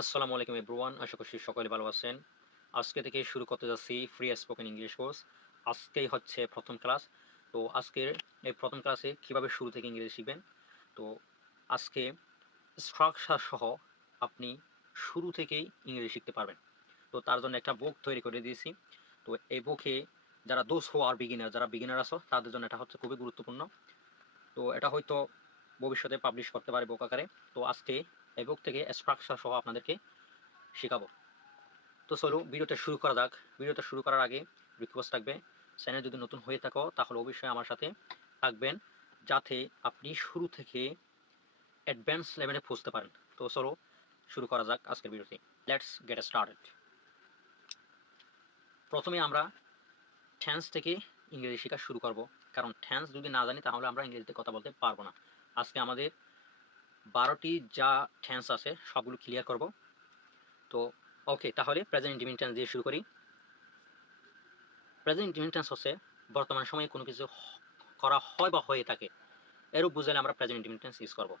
আসসালামু আলাইকুম এভরিওয়ান, আশা করছি সকলে ভালো আছেন। আজকে থেকে শুরু করতে যাচ্ছি ফ্রি স্পোকেন ইংলিশ কোর্স। আজকেই হচ্ছে প্রথম ক্লাস। তো আজকের এই প্রথম ক্লাসে কিভাবে শুরু থেকে ইংরেজি শিখবেন। তো আজকে স্ট্রাকচার সহ আপনি শুরু থেকেই ইংরেজি শিখতে পারবেন। তো তার জন্য একটা বুক তৈরি করে দিয়েছি। তো এই বুকে যারা দোজ হু আর বিগিনার, যারা বিগিনার আছো তাদের জন্য এটা হচ্ছে খুবই গুরুত্বপূর্ণ। তো এটা হয়তো ভবিষ্যতে পাবলিশ করতে পারে বুক আকারে। তো আজকে এই বুক থেকে স্ট্রাকচার সহ আপনাদেরকে শেখাবো। তো চলো ভিডিওটা শুরু করা যাক। ভিডিওটা শুরু করার আগে রিকোয়েস্ট থাকবে, চ্যানেল যদি নতুন হয়ে থাকো তাহলে অবশ্যই আমার সাথে থাকবেন, যাতে আপনি শুরু থেকে অ্যাডভান্স লেভেলে পৌঁছতে পারেন। তো চলো শুরু করা যাক আজকের ভিডিওটি। Let's get started. প্রথমে আমরা টেন্স থেকে ইংরেজি শেখা শুরু করব, কারণ টেন্স যদি না জানি তাহলে আমরা ইংরেজিতে কথা বলতে পারবো না। আজকে আমাদের 12টি যা টেন্স আছে সবগুলো ক্লিয়ার করব। তো ওকে, তাহলে প্রেজেন্ট ইন্ডিপেন্ডেন্ট টেন্স দিয়ে শুরু করি। প্রেজেন্ট ইন্ডিপেন্ডেন্ট টেন্স হচ্ছে বর্তমান সময়ে কোনো কিছু করা হয় বা হয়ে থাকে, এরূপ বুঝালে আমরা প্রেজেন্ট ইন্ডিপেন্ডেন্ট টেন্স ইউজ করব।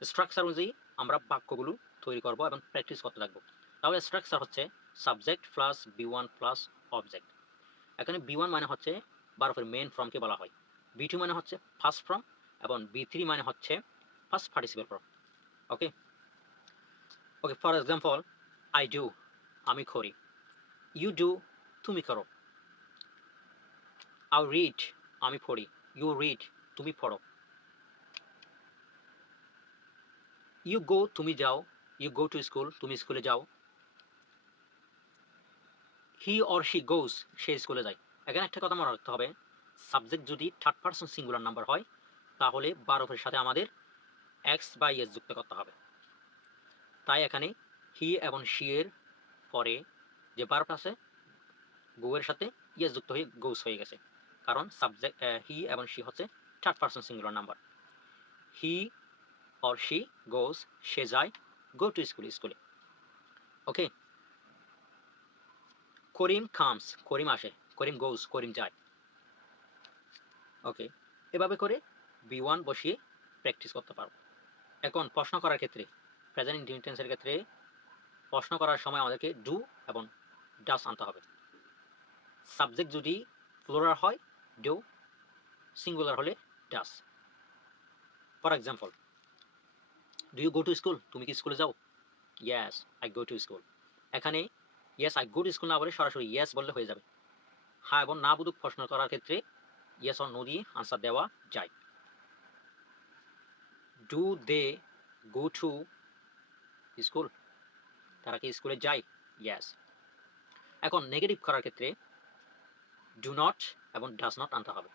স্ট্রাকচার অনুযায়ী আমরা বাক্যগুলো তৈরি করব এবং প্র্যাকটিস করতে থাকবো। তাহলে স্ট্রাকচার হচ্ছে subject plus B one plus object. এখানে বি ওয়ান মানে হচ্ছে বারফের মেন ফর্মকে বলা হয়, বি টু মানে হচ্ছে ফার্স্ট ফর্ম, এবং বি থ্রি মানে হচ্ছে first participle form. Okay okay, for example, I do আমি করি, ইউ ডু তুমি করো, আই রিড আমি পড়ি, ইউ রিড তুমি পড়ো, ইউ গো তুমি যাও, ইউ গো টু স্কুল তুমি স্কুলে যাও, হি অর শি গোজ সে স্কুলে যায়। এখানে একটা কথা মনে রাখতে হবে, সাবজেক্ট যদি থার্ড পারসন সিঙ্গুলার নাম্বার হয় তাহলে বারফের সাথে আমাদের এক্স বা এস যুক্ত করতে হবে। তাই এখানে হি এবং শি এর পরে যে বারফ আছে গো এর সাথে ইয়েস যুক্ত হয়ে গোস হয়ে গেছে, কারণ সাবজেক্ট হি এবং শি হচ্ছে third person singular number. He or she goes সে যায়, গো টু স্কুল স্কুলে। ওকে, করিম কামস করিম আসে, করিম গোজ করিম যায়। ওকে, এভাবে করে বি ওয়ান বসিয়ে প্র্যাকটিস করতে পারবো। এখন প্রশ্ন করার ক্ষেত্রে, প্রেজেন্ট ইন্টেন্সের ক্ষেত্রে প্রশ্ন করার সময় আমাদেরকে ডু এবং ডাস আনতে হবে। সাবজেক্ট যদি প্লুরাল হয় ডু, সিঙ্গুলার হলে does. For example, do you go to school তুমি কি স্কুলে যাও, yes I go to school. এখানে yes I go to school না বলে সরাসরি ইয়েস বললে হয়ে যাবে। হ্যাঁ এবং না বুঝুক প্রশ্ন করার ক্ষেত্রে ইয়েস অর নো দিয়ে আনসার দেওয়া যায়। Do they go to school, তারা কি স্কুলে যায়, ইয়েস। এখন নেগেটিভ করার ক্ষেত্রে ডু নট এবং ডাজ নট আনতে হবে।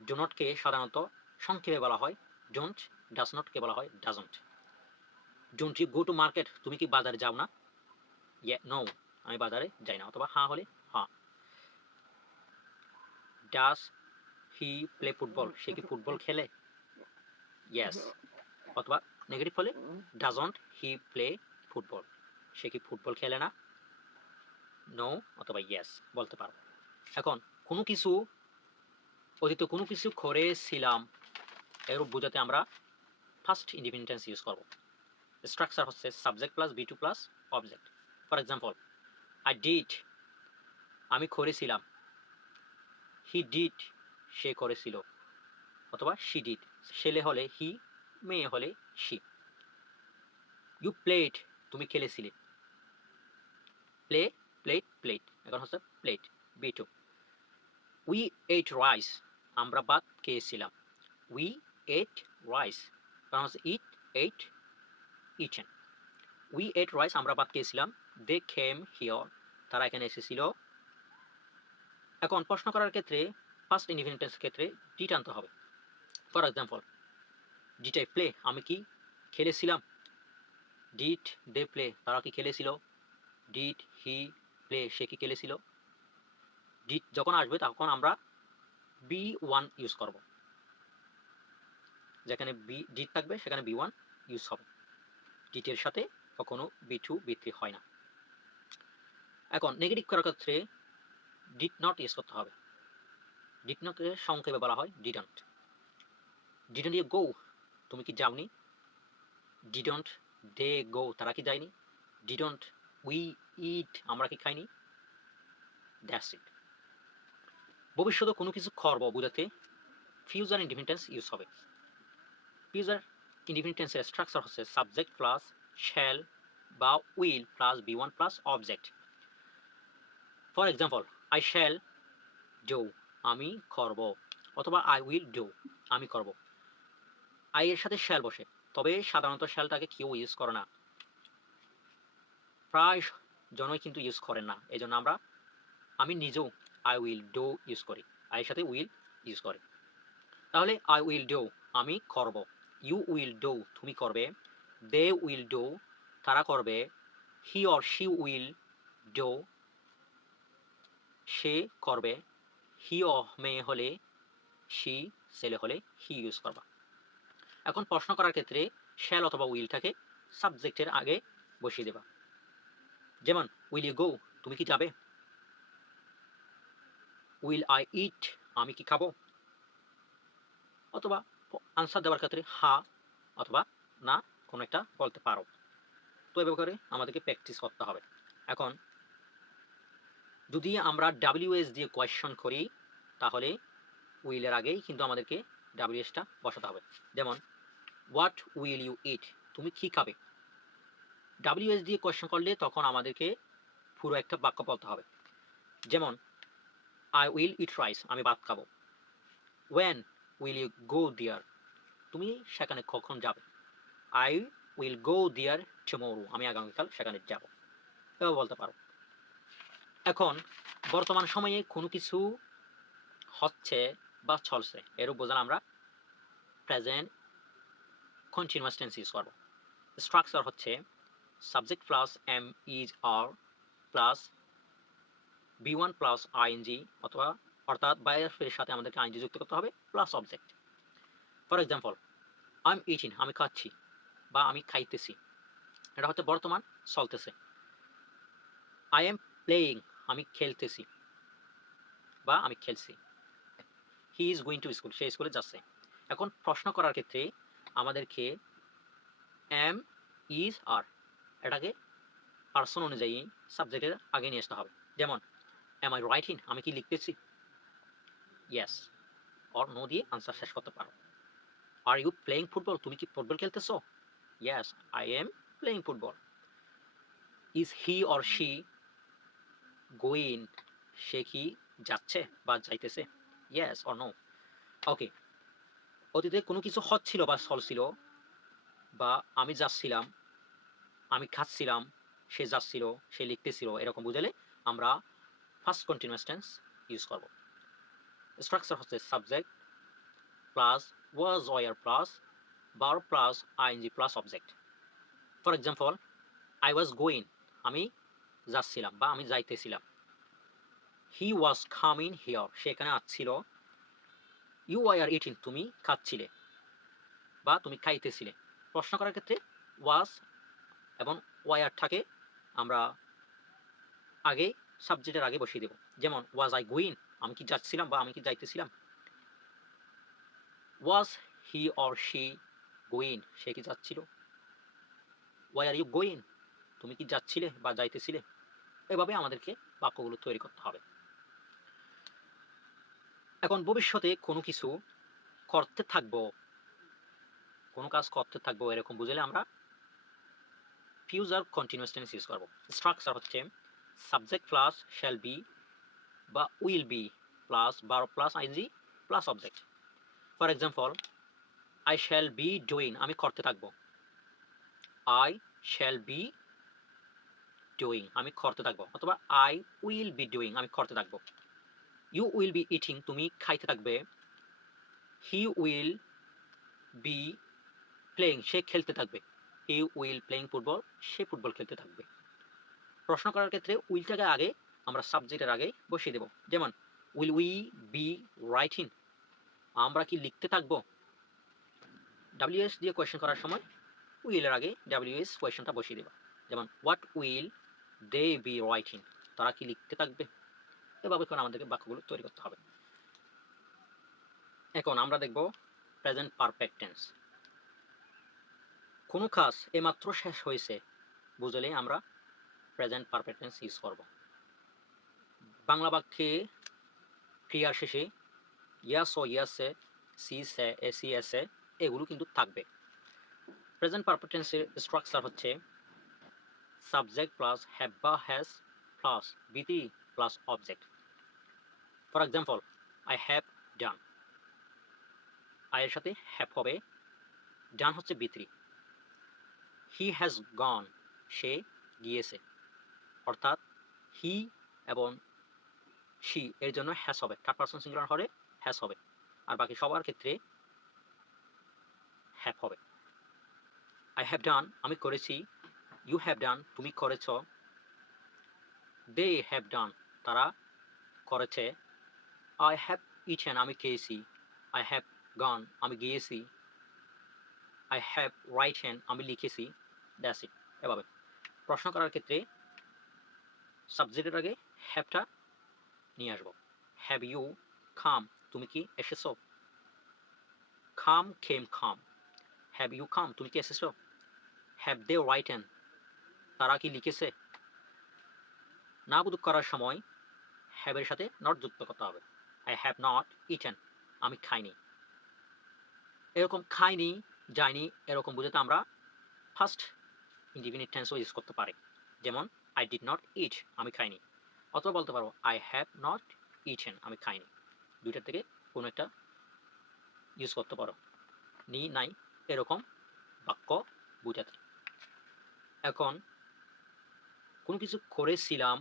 ডু নটকে সাধারণত সংক্ষেপে বলা হয় ডোন্ট, ডাজ নটকে বলা হয় doesn't. Don't you go to market তুমি কি বাজারে যাও না, নো আমি বাজারে যাই না, অথবা হ্যাঁ হলে হ্যাঁ। ডাজ হি প্লে ফুটবল সে কি ফুটবল খেলে, ইয়েস। অথবা নেগেটিভ হলে ডাজন্ট হি প্লে ফুটবল সে কি ফুটবল খেলে না, নো অথবা ইয়েস বলতে পারো। এখন কোনো কিছু অতীতে কোনো কিছু করেছিলাম এরূপ বোঝাতে আমরা ফার্স্ট ইন্ডিপেন্ডেন্স ইউজ করব। স্ট্রাকচার হচ্ছে subject plus V two plus object. For example, I did আমি করেছিলাম, হি ডিড সে করেছিল, অথবা শি ডিড ছেলে হলে হি, মেয়ে হলে শি। ইউ প্লেড তুমি খেলেছিলে, প্লে প্লেট প্লেট, এখন হচ্ছে plate V two. We ate rice আমরা ভাত খেয়েছিলাম, উই এইট রাইস, কারণ হচ্ছে eat ate eaten. We ate rice আমরা ভাত খেয়েছিলাম, দে কেম হিয়র তারা এখানে এসেছিল। এখন প্রশ্ন করার ক্ষেত্রে ফার্স্ট ইন্ডিপেন্ডেন্স ক্ষেত্রে ডিড আনতে হবে। For example, did I play আমি কি খেলেছিলাম, ডিড দে প্লে তারা কি খেলেছিল, ডিড হি প্লে সে কি খেলেছিল। ডিড যখন আসবে তখন আমরা বি ওয়ান ইউজ করব, যেখানে বি ডিড থাকবে সেখানে বি ওয়ান ইউজ হবে। ডিটের সাথে কখনো বি টু বি থ্রি হয় না। এখন নেগেটিভ করার ক্ষেত্রে ডিড নট ইউজ করতে হবে। ডিড নটকে সংক্ষেপে বলা হয় ডিডন্ট। ডিডন্ট ইউ গো তুমি কি যাওনি, ডিডন্ট দে গো তারা কি যায়নি, ডিডন্ট উই ইট, আমরা কি খাইনি, দ্যাটস ইট। ভবিষ্যতে কোনো কিছু করব বোঝাতে ফিউচার ইনডিফিনিট ইউজ হবে। ফিউচার ইনডিফিনিট টেন্সের স্ট্রাকচার হচ্ছে সাবজেক্ট প্লাস শ্যাল বা will plus B one plus object. For example, I shall do, আমি করব, অথবা আই উইল ডু, আমি করব। আই এর সাথে শ্যাল বসে, তবে সাধারণত শ্যালটাকে কেউ ইউজ করে না, প্রায় জনই কিন্তু ইউজ করেন না। এই জন্য আমি নিজেও আই উইল ডু ইউজ করি, আই এর সাথে উইল ইউজ করে। তাহলে আই উইল ডু, আমি করব, ইউ উইল ডু, তুমি করবে, দে উইল ডু, তারা করবে, he or she will do, সে করবে, হি ও মেয়ে হলে শি, ছেলে হলে হি ইউজ করবা। এখন প্রশ্ন করার ক্ষেত্রে শ্যাল অথবা উইলটাকে সাবজেক্টের আগে বসিয়ে দেবা। যেমন উইল ইউ গো, তুমি কি যাবে, উইল আই ইট, আমি কি খাবো, অথবা আনসার দেওয়ার ক্ষেত্রে হা অথবা না কোনো একটা বলতে পারো। তো এভাবে করে আমাদেরকে প্র্যাকটিস করতে হবে। এখন যদি আমরা ডাব্লিউএস দিয়ে কোয়েশ্চন করি, তাহলে উইলের আগেই কিন্তু আমাদেরকে ডাব্লিউএসটা বসাতে হবে। যেমন হোয়াট উইল ইউ ইট, তুমি কি খাবে। ডাব্লিউএস দিয়ে কোয়েশ্চন করলে তখন আমাদেরকে পুরো একটা বাক্য বলতে হবে। যেমন আই উইল ইট রাইস, আমি ভাত খাবো। When will you go there, তুমি সেখানে কখন যাবে। I will go there tomorrow, আমি আগামীকাল সেখানে যাব, এভাবে বলতে পারো। এখন বর্তমান সময়ে কোনো কিছু হচ্ছে বা চলছে, এরূপ বোঝালে আমরা প্রেজেন্ট কন্টিনিউয়াস টেন্স ইউজ করব। স্ট্রাকচার হচ্ছে subject plus am is are plus B one plus ING, অথবা অর্থাৎ বায়ারের সাথে আমাদেরকে আইএনজি যুক্ত করতে হবে plus object. For example, I am eating, আমি খাচ্ছি বা আমি খাইতেছি, এটা হচ্ছে বর্তমান চলতেছে। আই এম প্লেয়িং, আমি খেলতেছি বা আমি খেলছি। He is going to school, সে স্কুলে যাচ্ছে। এখন প্রশ্ন করার ক্ষেত্রে আমাদেরকে এম ইজ আর এটাকে পার্সন অনুযায়ী সাবজেক্টের আগে নিয়ে আসতে হবে। যেমন এম আই রাইটিং, আমি কি লিখতেছি, ইয়েস অর নো দিয়ে আনসার শেষ করতে পারো। আর ইউ প্লেইং ফুটবল, তুমি কি ফুটবল খেলতেছো, yes I am playing football. Is he or she going, সে কি যাচ্ছে বা যাইতেছে, ইয়েস অর নো। ওকে, অতীতে কোনো কিছু হচ্ছিল বা চলছিল, বা আমি যাচ্ছিলাম, আমি খাচ্ছিলাম, সে যাচ্ছিল, সে লিখতেছিল, এরকম বুঝালে আমরা ফার্স্ট কন্টিনিউয়াস টেন্স ইউজ করব। স্ট্রাকচার হচ্ছে subject plus was were plus verb plus ING plus object. For example, I was going, আমি যাচ্ছিলাম বা আমি যাইতেছিলাম। হি ওয়াজ কামিং হিয়ার, সে এখানে আসছিল। ইউ ওয়ার ইটিং, তুমি খাচ্ছিলে বা তুমি খাইতেছিলে। প্রশ্ন করার ক্ষেত্রে ওয়াজ এবং ওয়ারটাকে আমরা আগে সাবজেক্টের আগে বসিয়ে দেব। যেমন ওয়াজ আই গোয়িং, আমি কি যাচ্ছিলাম বা আমি কি যাইতেছিলাম। ওয়াজ হি অর শি গোয়িং, সে কি যাচ্ছিল। ওয়াই আর ইউ গোয়িং, তুমি কি যাচ্ছিলে বা যাইতেছিলে। এভাবে আমাদেরকে বাক্যগুলো তৈরি করতে হবে। এখন ভবিষ্যতে কোনো কিছু করতে থাকবো, কোনো কাজ করতে থাকবো, এরকম বুঝলে আমরা ফিউচার কন্টিনিউয়াস টেন্স ইউজ করব। স্ট্রাকচার হচ্ছে সাবজেক্ট প্লাস শ্যাল বি বা will be plus verb plus ING plus object. For example, I shall be doing, আমি করতে থাকবো। আই শ্যাল বি ডুইং, আমি করতে থাকবো, অথবা আই উইল বি ডুইং, আমি করতে থাকবো। ইউ উইল বি ইটিং, তুমি খাইতে থাকবে। হি উইল বি প্লেইং, সে খেলতে থাকবে। He will playing football, say football খেলতে থাকবে। প্রশ্ন করার ক্ষেত্রে উইলটাকে আগে আমরা সাবজেক্টের আগে বসিয়ে দেব। যেমন উইল উই বি রাইটিং, আমরা কি লিখতে থাকবো। ডাব্লিউএস দিয়ে কোয়েশ্চেন করার সময় উইলের আগে ডাব্লিউএস কোয়েশ্চেনটা বসিয়ে দেবা। যেমন what will they be writing, তারা কি লিখতে থাকবে। এভাবে করে আমাদেরকে বাক্যগুলো তৈরি করতে হবে। এখন আমরা দেখব প্রেজেন্ট পারফেক্ট টেন্স। কোনো কাজ এইমাত্র শেষ হয়েছে বুঝলে আমরা প্রেজেন্ট পারফেক্ট টেন্স ইউজ করব। বাংলা বাক্যে ক্রিয়ার শেষে ইয়াস ও ইয়াসে, সি সে, এসি এসে এগুলো কিন্তু থাকবে। প্রেজেন্ট পারফেক্ট টেন্সের স্ট্রাকচার হচ্ছে সাবজেক্ট প্লাস হ্যাভ বা হ্যাজ প্লাস বিটি plus object. For example, I have done, আয়ের সাথে হ্যাভ হবে, ডান হচ্ছে বিত্রি। হি হ্যাজ গন, সে গিয়েছে, অর্থাৎ হি এবং শি এর জন্য হ্যাজ হবে, থার্ড পারসন সিঙ্গুলার হলে হ্যাজ হবে, আর বাকি সবার ক্ষেত্রে হ্যাভ হবে। আই হ্যাভ ডান, আমি করেছি, ইউ হ্যাভ ডান, তুমি করেছ, দে হ্যাভ ডান, তারা করেছে, আই হ্যাভ ইটেন, আমি খেয়েছি, আই হ্যাভ গন, আমি গিয়েছি, আই হ্যাভ রাইটেন, আমি লিখেছি, দ্যাটস ইট। এভাবে প্রশ্ন করার ক্ষেত্রে সাবজেক্টের আগে হ্যাভটা নিয়ে আসবো। হ্যাভ ইউ কাম, তুমি কি এসেছো? কাম কেম কাম। হ্যাভ ইউ কাম, তুমি কি এসেছো? হ্যাভ দে রাইটেন, তারা কি লিখেছে? না বোধক করার সময় হ্যাভের সাথে নট যুক্ত করতে হবে। আই হ্যাভ নট ইটেন, আমি খাইনি। এরকম খাইনি, যায়নি এরকম বুঝাতে আমরা ফার্স্ট ইন্ডিফিনিট টেন্সও ইউজ করতে পারি। যেমন আই ডিড নট ইট, আমি খাইনি। অথবা বলতে পারবো আই হ্যাভ নট ইটেন, আমি খাইনি। দুইটার থেকে কোনো একটা ইউজ করতে পারো, নি নাই এরকম বাক্য বুঝাতে। এখন কোনো কিছু করেছিলাম,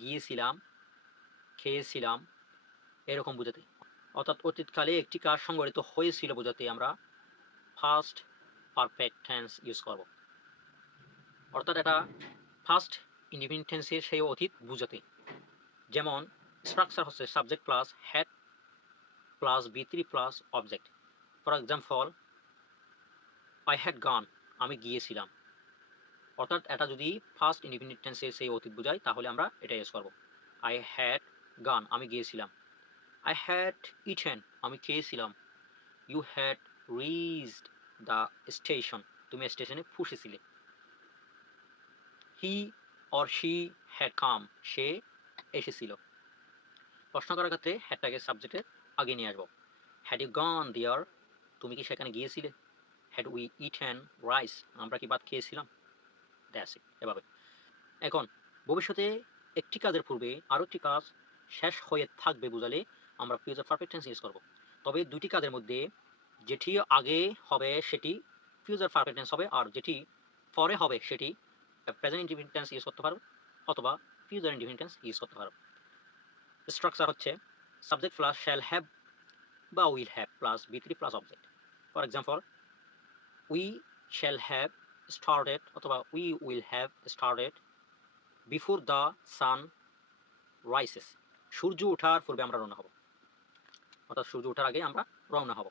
গিয়েছিলাম, খেয়েছিলাম এরকম বুঝাতে, অর্থাৎ অতীতকালে একটি কাজ সংঘটিত হয়েছিল বোঝাতে আমরা ফার্স্ট পারফেক্ট টেন্স ইউজ করব। অর্থাৎ এটা ফার্স্ট ইন্ডিফিনিট টেন্সের সেই অতীত বুঝাতে। যেমন স্ট্রাকচার হচ্ছে সাবজেক্ট প্লাস হ্যাড প্লাস বি3 plus object. For example, I had gone, আমি গিয়েছিলাম। অর্থাৎ এটা যদি ফার্স্ট ইন্ডিফিনিট টেন্সের সেই অতীত বোঝায় তাহলে আমরা এটা ইউজ করব। আই হ্যাড গান, আমি গিয়েছিলাম। আই হ্যাড ইটেন, আমি খেয়েছিলাম। You had reached the station, তুমি স্টেশনে পৌঁছেছিলে। He or she had come, সে এসেছিল। প্রশ্ন করার ক্ষেত্রে হ্যাডটাকে সাবজেক্টের আগে নিয়ে আসবো। হ্যাড ইউ গন দেয়ার, তুমি কি সেখানে গিয়েছিলে? হ্যাড উই ইটেন রাইস, আমরা কি ভাত খেয়েছিলাম? That's it. এভাবে এখন ভবিষ্যতে একটি কাজের পূর্বে আরও একটি কাজ শেষ হয়ে থাকবে বোঝালে আমরা ফিউচার পারফেক্ট টেন্স ইউজ করব। তবে দুটি কাজের মধ্যে যেটি আগে হবে সেটি ফিউচার পারফেক্ট টেন্স হবে, আর যেটি পরে হবে সেটি প্রেজেন্ট ইনডিফিনিট টেন্স ইউজ করতে পারো অথবা ফিউচার ইনডিফিনিট টেন্স ইউজ করতে পারো। স্ট্রাকচার হচ্ছে সাবজেক্ট প্লাস শ্যাল হ্যাভ বা উইল হ্যাভ প্লাস বি3 plus object. For example, we shall have started অথবা we will have started before the sun rises, সূর্য ওঠার পূর্বে আমরা রওনা হব, অর্থাৎ সূর্য ওঠার আগে আমরা রওনা হব।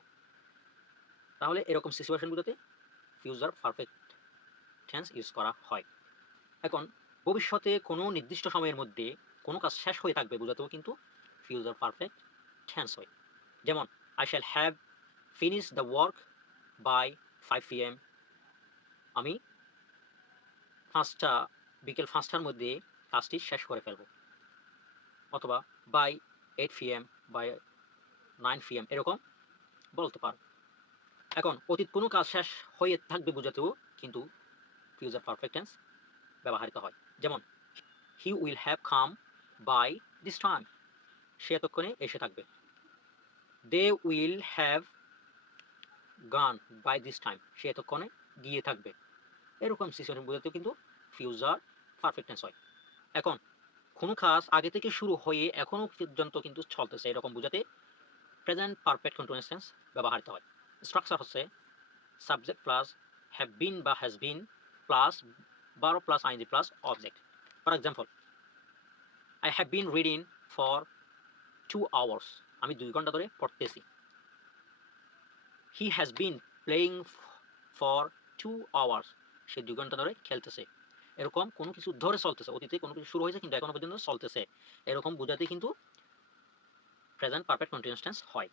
তাহলে এরকম সিচুয়েশন গুলোতে ফিউচার পারফেক্ট টেন্স ইউজ করা হয়। এখন ভবিষ্যতে কোনো নির্দিষ্ট সময়ের মধ্যে কোনো কাজ শেষ হয়ে থাকবে বোঝাতেও কিন্তু ফিউচার পারফেক্ট টেন্স হয়। যেমন I shall have finish the work by 5 PM, আমি বিকেল 5টার মধ্যে কাজটি শেষ করে ফেলব। অথবা বাই 8 PM, বাই 9 PM এরকম বলতে পারো। এখন অতীত কোনো কাজ শেষ হয়ে থাকবে বোঝাতেও কিন্তু ফিউচার পারফেক্ট টেন্স ব্যবহৃত হয়। যেমন he will have come by this time, সে এতক্ষণে এসে থাকবে। They will have gone by this time, সে এতক্ষণে গিয়ে থাকবে। এরকম সিচুয়েশন বোঝাতেও কিন্তু ফিউচার পারফেক্ট টেন্স হয়। এখন কোনো কাজ আগে থেকে শুরু হয়ে এখনো পর্যন্ত কিন্তু চলতেছে এরকম বোঝাতে প্রেজেন্ট পারফেক্ট কন্টিনিউয়াস টেন্স ব্যবহৃত হয়। স্ট্রাকচার হচ্ছে সাবজেক্ট প্লাস হ্যাভ বিন বা has been plus verb plus ING plus object. For example, I have been reading for 2 hours, আমি 2 ঘন্টা ধরে পড়তেছি। He has been playing for 2 hours, সে 2 ঘন্টা ধরে খেলতেছে। এরকম কোনো কিছু ধরে চলতেছে, অতীতে কোনো কিছু শুরু হয়েছে কিন্তু এখনো পর্যন্ত চলতেছে, এরকম বোঝাতে কিন্তু প্রেজেন্ট পারফেক্ট কন্টিনিউয়াস টেন্স হয়।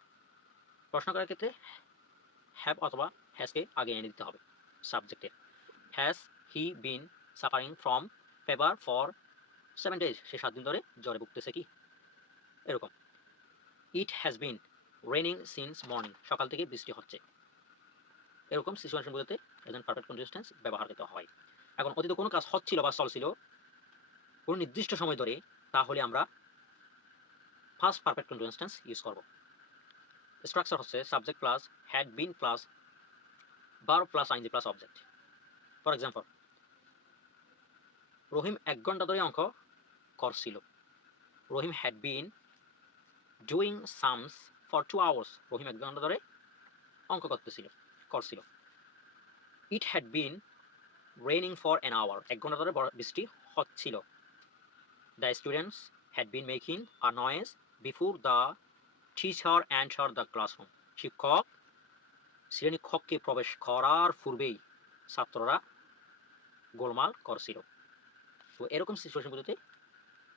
প্রশ্ন করার ক্ষেত্রে হ্যাভ অথবা হ্যাজকে আগে এনে দিতে হবে সাবজেক্টের। Has he been suffering from fever for 7 days, সে 7 দিন ধরে জ্বরে ভুগতেছে কি এরকম। It has been raining since morning, সকাল থেকে বৃষ্টি হচ্ছে। এরকম সিচুয়েশন বোঝাতে প্রেজেন্ট পারফেক্ট কন্টিনিউয়াস টেন্স ব্যবহার করতে হয়। এখন অতীতে কোনো কাজ হচ্ছিল বা চলছিল কোনো নির্দিষ্ট সময় ধরে, তাহলে আমরা first perfect continuous tense use করব। স্ট্রাকচার হচ্ছে subject plus had been plus verb plus ING plus object. For example, Rahim 1 ঘন্টা ধরে অঙ্ক করছিল। Rahim had been doing sums for 2 hours, Rahim 1 ঘন্টা ধরে অঙ্ক করছিল। It had been raining for an hour, 1 ঘন্টা ধরে বৃষ্টি হচ্ছিল। The students had been making a noise before the teacher enter the classroom, শিক্ষক শ্রেণীকক্ষে প্রবেশ করার পূর্বেই ছাত্ররা গোলমাল করছিল। তো এরকম সিচুয়েশন বোঝাতে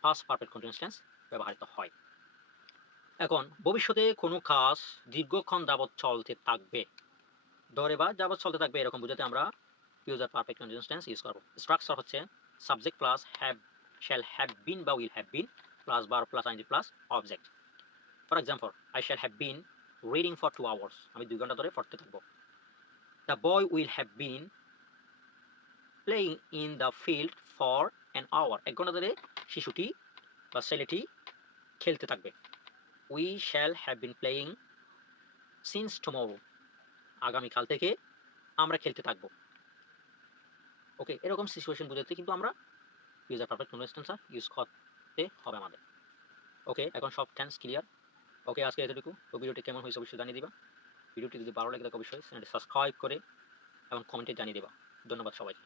পাস্ট পারফেক্ট কন্টিনিউয়াস টেন্স ব্যবহৃত হয়। এখন ভবিষ্যতে কোনো কাজ দীর্ঘক্ষণ যাবৎ চলতে থাকবে, ধরে বা যাবৎ চলতে থাকবে এরকম বোঝাতে আমরা future perfect continuous tense use করব। স্ট্রাকচার হচ্ছে subject plus have shall have been বা will have been plus verb plus ING plus object. For example, I shall have been reading for 2 hours, আমি 2 ঘন্টা ধরে পড়তে থাকবো। The boy will have been playing in the field for an hour, 1 ঘন্টা ধরে শিশুটি বা ছেলেটি খেলতে থাকবে। We shall have been playing since tomorrow, আগামীকাল থেকে আমরা খেলতে থাকবো। ওকে, এরকম সিচুয়েশন বোঝাতে কিন্তু আমরা future perfect continuous tense use করতে হবে আমাদের। ওকে, এখন সব টেন্স ক্লিয়ার। ওকে, আজকে এতটুকু। তো ভিডিওটি কেমন হয়েছে অবশ্যই জানিয়ে দিবা। ভিডিওটি যদি ভালো লাগে থাকে অবশ্যই চ্যানেলটি সাবস্ক্রাইব করে এবং কমেন্টে জানিয়ে দেবা। ধন্যবাদ সবাইকে।